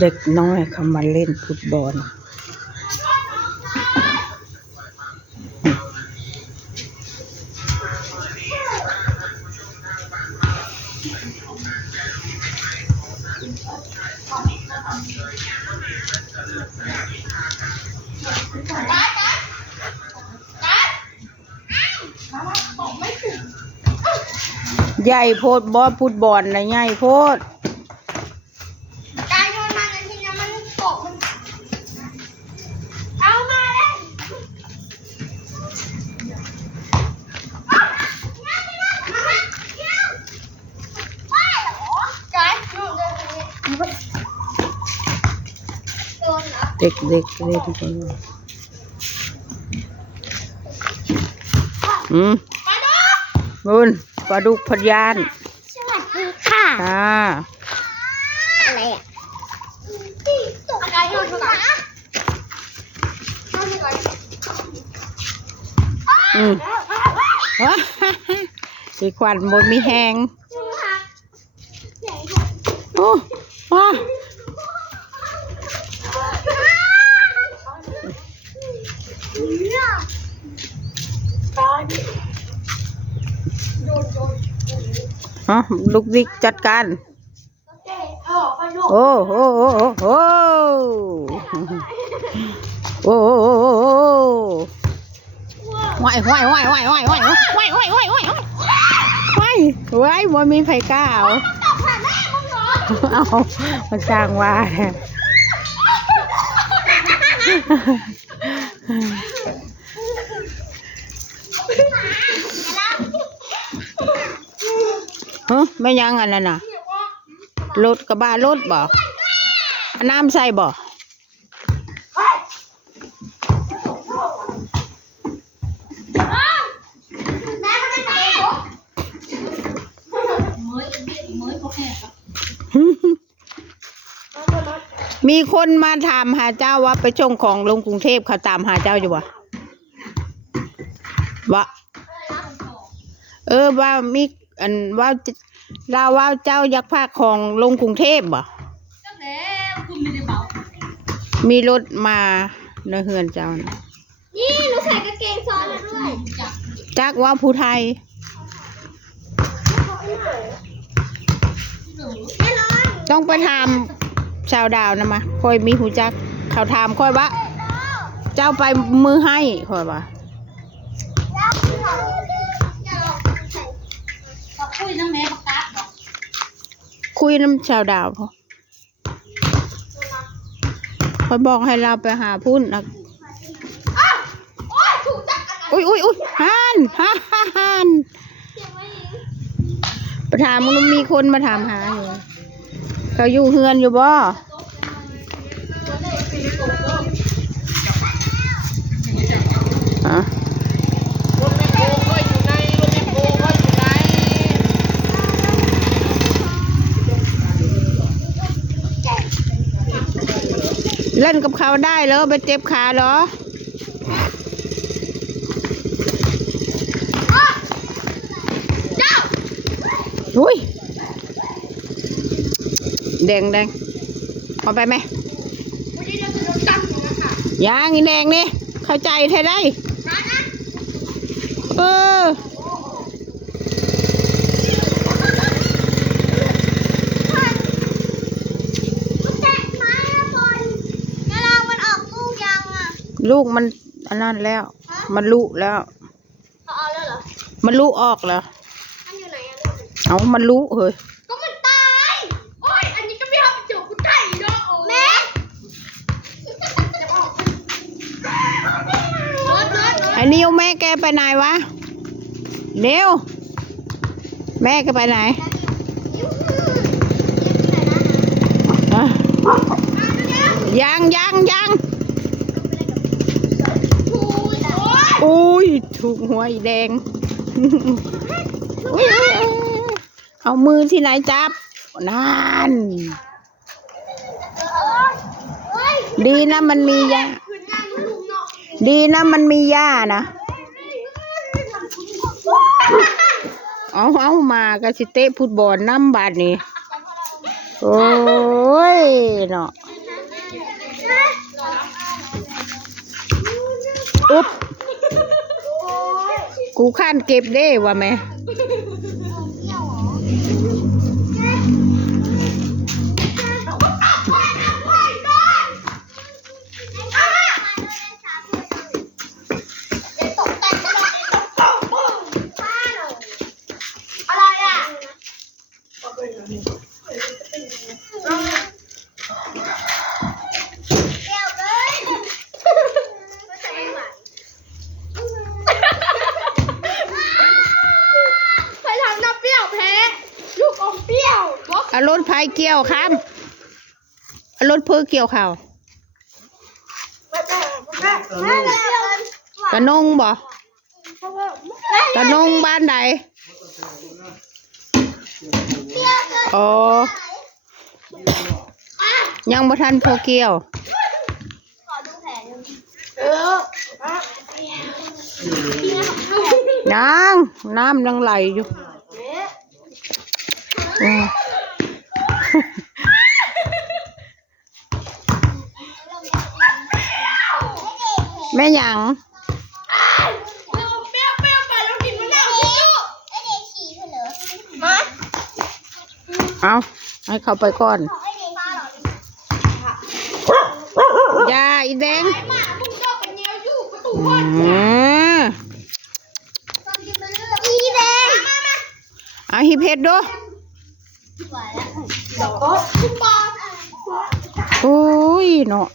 เด็กน้อยเขามาเล่นฟุตบอล ใหญ่โพดบอฟุตบอลนะใหญ่โพด โดนเหรอเด็กเด็กๆเล่นกันอืมมาดูบุญปลาดุกพยานสวัสดีค่ะค่ะอะไรอะตีตกการโยนมาโยนไปก่อนอืมว้าสีควันบนมีแหงโอ้ว้า อ๋อลูกดิกจัดการ โอ้โหโอ้โหโอ้โหโอ้โหไหวไหวไหวไหวไหวไหวไหวไหวไหวไหวไหวไหวไหวบ่มีไผกล้าเอาเอามาสร้างว่าแท้ เฮ้ไม่ยังอันนั้นน่ะรถกระบะรถบ่เอาน้ำใส่บ่แม่ไม่ได้ตกมีคนมาถามหาเจ้าว่าไปชงของลงกรุงเทพเขาตามหาเจ้าอยู่บ่บ่เออว่ามี อันว่าเราว่าเจ้าอยากพาของลงกรุงเทพบ่ก็แล้วคุณไม่ได้เบามีรถมาในเฮือนเจ้าน่ะนี่หนูใส่กางเกงซ้อนแล้วด้วยจักว่าผู้ไทยแน่นอนต้องไปถามชาวดาวนะมาค่อยมีหูจัก เขาถามค่อยว่าเจ้าไปมือให้ค่อยว่าก็ คุยน้ำแม่ประกาศบอกคุยน้ำชาวดาวพอคอยบอกให้เราไปหาพุ่นนะอ้าวโอ้ยถูกจักกันนะอุ้ยอุ้ยอุ้ยฮันฮันฮันเสียงไม่ดีไปถามมันมีคนมาถามหาอยู่เขาอยู่เฮือนอยู่บ่อะ เล่นกับเขาได้แล้วไปเจ็บขาเหรอเจ้าอุ้ยแดงแดงเอาไปไหมวันนี้เราจะโดนจับอยู่นะคะยางอีแดงนี่เข้าใจเธอได้ร้านนะเออ มันแตะไม้แล้วบอลเวลามันออกลูกยังอะ ลูกมันอันนั้นแล้ว มันลุแล้วเขาเอาแล้วเหรอ มันลุออกแล้วอันอยู่ไหนอะเอามันลุเฮ้ยก็มันตาย โอ้ย อันนี้ก็ไม่เอาไปเจอคุณไก่เนาะแม่จะออกรถรถรถไอ้นิวแม่แกไปไหนวะนิวแม่แกไปไหนอะยังยังยัง อุ้ยถูกหัวอีแดงอุ๊ยอุ๊ยอุ๊ยเอามือที่ไหนจับนั่นดีนะมันมียาดีนะมันมีหญ้านะเอาเอามาก็สิเตะฟุตบอลน้ำบาดนี่โอ้ยเนาะอุ๊บ กูข้านเก็บได้ว่าแม่ อะไรอะ ใครทำน้ำเปรี้ยวแพ้ลูกอมเปรี้ยวบอก อารถไฟ เกี่ยวครับรถเพื่อเกี่ยวข่าวตะนงบ่ตะนงบ้านใดอ๋อยังบ่ทันพอเกี่ยวเออยังน้ำยังไหลอยู่อืม แม่หยัง ลูกเปรี้ยวเปรี้ยวไปแล้วกินมะนา วชิจุมาเอาให้เขาไปก่อนอยาอีแดงไอ้หมาพวกเจ้าเป็นเนี้ยอยู่ประตูอืบ้านมอีแดงมาเอาฮิเพชรดูคุณปอโอ้ยเนาะ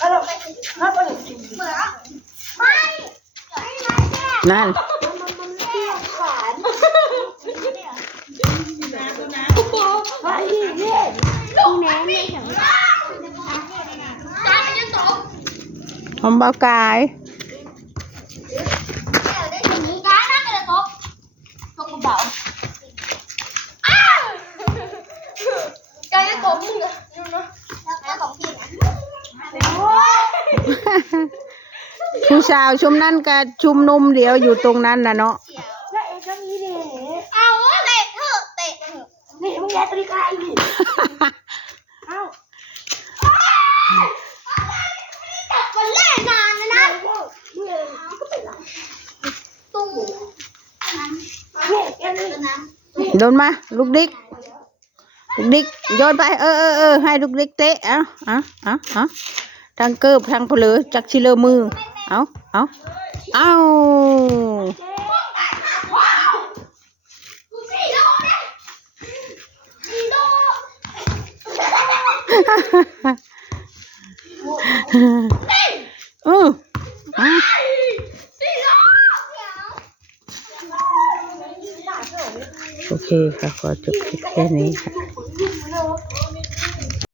นั่น คุณปอไปนี่ลูกแม่ไม่ถึงตายมันจะ ตกหอมเบากายก้าน่าจะตกตกเบาอ้าวกายจะตกมึงอะดูนะแล้วของพี่นะโอ้ย ผู้สาวชุมนั่นกับชุมนุมเดียวอยู่ตรงนั้นนะเนาะแล้วเอ็ก็มีเด้เอาเตะเถอะเตะเถอะนี่มึงแย่ตัวนี้ใครดิเอาจับคนแรกนานนะนะตุ้งโดนมาลูกดิกลูกดิกโยนไปเออเออเออให้ลูกดิกเตะอาเอาเอาเอาทางเกิบทางเพลือจักชิเลอมือ เอาเอาเอาเออเอาสี่โอเคค่ะ ขอจบคลิปแค่นี้ค่ะ